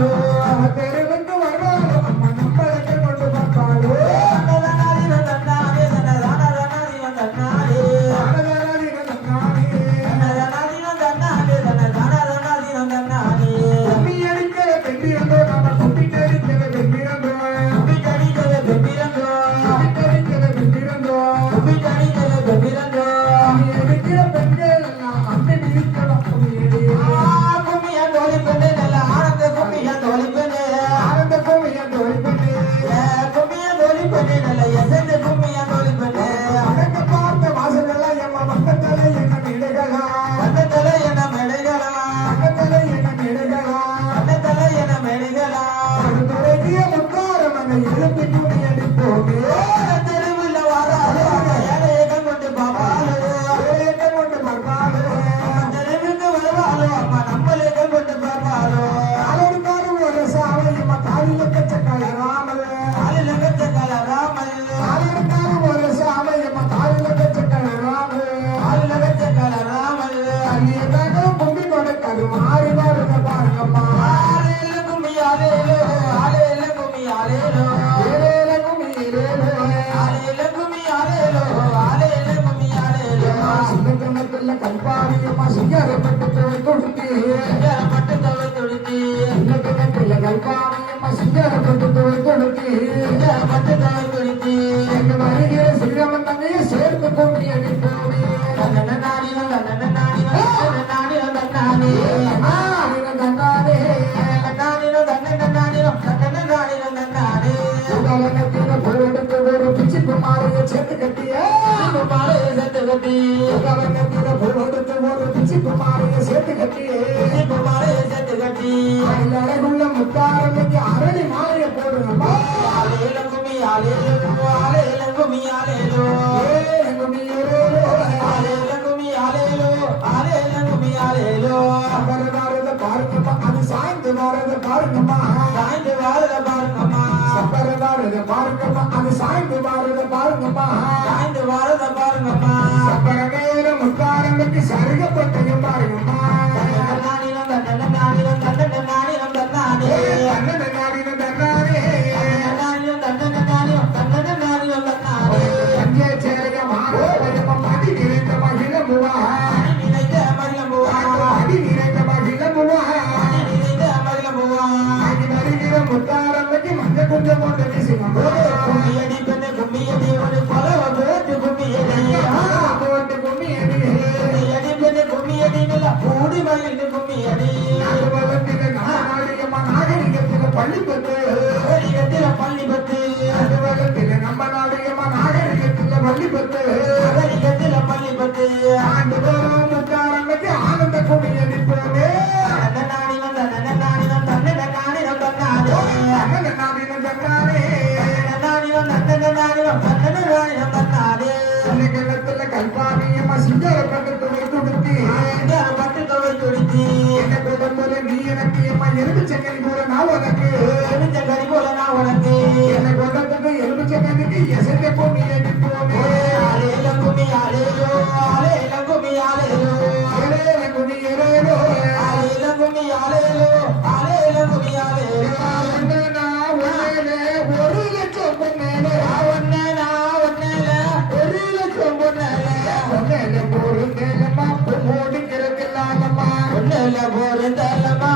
வருவாளோ தெருவுக்கு வருவாளோ அம்மா நம்மளுக்கு கொண்டு பார்ப்பாளோ தன்னதானாதினம் தன்னாலே தன்னதானாதினம் தன்னாலே தன்னதானாதினம் தன்னாலே தன்னதானாதினம் தன்னாலே கும்மி அடிக்கிற பெண்ணிரந்தோ நம்ம கும்மி அடிக்கிற பெண்ணிரந்தோ கும்மி அடிக்கிற பெண்ணிரந்தோ கும்மி அடிக்கிற பெண்ணிரந்தோ கும்மி அடிக்கிற பெண்ணிரந்தோ கும்மி அடிக்கிற பெண்கள் எல்லாம் அந்த நிற்கலாம் கும்மியா தோழி பெண்ணே நல்ல ஆனந்த கும்மியா தோழி பெண்ணே ஆனந்த கும்மியா தோழி பெண்ணே கும்மியா தோழி பெண்ணே நல்ல எசந்த கும்மியா தோழி பெண்ணே அடக்க பார்த்த வாசலெல்லாம் எம்மா வந்தத்தலை என்ன மேடைகளா வந்தத்தலை என்ன மேடைகளா வந்தத்தலை என்ன மேடைகளா வந்தத்தலை என்ன மேடைகளா துறைகிய முத்தாரம் அதை எழுப்பி துணி அடிப்போமே தெருவில் வராது ஏழையகம் கொண்டு பாபாலு ஏழையகம் கொண்டு பார்ப்பாலு தெருவுக்கு வருவாளோ அம்மா நம்மளுக்கு கொண்டு பார்ப்பாலோ ஆளுக்காரும் ஒரு சாவையம்மா காலில கச்சக்கால ராமல் காலில கச்சக்கால ராமல் ஆளுக்காரும் ஒரு சாவையம்மா காலில கச்சக்கால ராமல் காலில கச்சக்கால ராமல் அரியதாக கும்பி கொடுக்காது மாறி வருத பாருங்கம்மா ஆலேல கும்பி ஆலேலோ ஆலேல கும்பி ஆலேலோ ஏலேல கும்பி ஏலேலோ ஆலேல கும்பி ஆலேலோ ஆலேல கும்பி ஆலேலோ சிங்கக்கணத்துல கல்பாரியம்மா சிங்கரப்பட்டு கொடுத்து சிங்கரப்பட்டு கொடுத்து சிங்கக்கணத்துல கல்பாரியம்மா சிங்கரப்பட்டு கொடுத்து சிங்கரப்பட்டு கொடுத்து எங்க வருகிற சிங்கமன் தங்கையை சேர்த்து கொண்டு அடிப்போமே தன்னன நாடினோ தன்னன நாடினோ தன்னன நாடினோ தன்னானே நாடினோ தன்னானே நாடினோ தன்னன நாடினோ தன்னன நாடினோ தன்னானே உலகத்தின பொருளுக்கு ஒரு பிச்சிப்பு மாலையை சேர்த்து கட்டிய மாலையை சேர்த்து கட்டி உலகத்தின பொருளுக்கு ஒரு பிச்சிப்பு மாலையை சேர்த்து கட்டி பிச்சிப்பு மாலையை சேர்த்து கட்டி அழகுள்ள முத்தாரமைக்கு அரளி மாலையை போடுங்கம்மா ஆலேல கும்மி ஆலேலோ ஆலேல கும்மி ஆலேலோ ஏல கும்மி ஏலேலோ ஆலேல கும்மி ஆலேலோ ஆலேல கும்மி ஆலேலோ சப்பரதாரத பாருங்கம்மா அது சாய்ந்து வாரத பாருங்கம்மா சாய்ந்து வாரத பாருங்கம்மா சப்பரதாரத பாருங்கம்மா அது சாய்ந்து வாரத பாருங்கம்மா சாய்ந்து வாரத பாருங்கம்மா சப்பர நேர முத்தாரமைக்கு சருகப்பட்டையும் பாருங்கம்மா நானினம் தன்னன நானினம் தன்னன நானினம் தன்னானே தன்னன நானினம் தன்னானே நானினம் தன்னன நானினம் தன்னன நானினம் தன்னானே அங்கே சேரைய மாறோயம்மா மடி நிறைந்த மகிழமுவா மடி நிறைந்த மகிழமுவா மடி நிறைந்த மகிழமுவா மடி நிறைந்த மகிழமுவா அடி வருகிற முத்தாரமைக்கு மஞ்ச குஞ்சம் போட்டு வீசுங்கம்மா கும்மியடி பெண்ணே கும்மியடி ஒரு பலவ போட்டு கும்மியடி போட்டு கும்மியடி அடி பெண்ணே கும்மியடி நல்ல கூடி மகிழ்ந்து கும்மியடி வளர்த்தின நாடியம்மா நாகரிகத்தில பள்ளிப்பத்து நாகரிகத்தில பள்ளிப்பத்து அது வளர்த்தின நம்ம நாடியம்மா நாகரிகத்தில பள்ளிப்பத்து நாகரிகத்தில பள்ளிப்பத்து ஆண்டு தோறும் முத்தாரமைக்கு ஆனந்த கும்மியடி போவே தன்ன நாடினம் தன்ன நாடினம் தன்ன நாடினம் தன்னானே தன்ன நாடினம் தன்னானே நாடினம் தன்ன நாடினம் தன்ன நாடினம் தன்னானே கிணத்துல கல்பானியம்மா சிங்கரப்பட்டு துணை துடுத்தி சிங்கரப்பட்டு துணை துடுத்தி என்ன குடும்பல நீ எனக்கு அம்மா எலுமிச்சக்கனி போல நான் உனக்கு எலுமிச்சக்கனி போல நான் உனக்கு என்ன குடும்பத்துக்கு எலுமிச்சக்கனிக்கு எசைக்க பூமி அடிப்போமே ஆலேல கும்மி ஆலேலோ ஆலேல கும்மி ஆலேலோ ஆலேல கும்மி ஏலேலோ ஆலேல கும்மி ஆலேலோ ஆலேல கும்மி ஆலேலோ ஒன்னேனா ஒன்னேல ஒரு லட்சம் பொன்னேல ஒன்னேனா ஒன்னேல ஒரு லட்சம் பொன்னேல ஒன்னேல போரு தேலமா போடி கிடக்கலாமா ஒன்னேல போரு தேலமா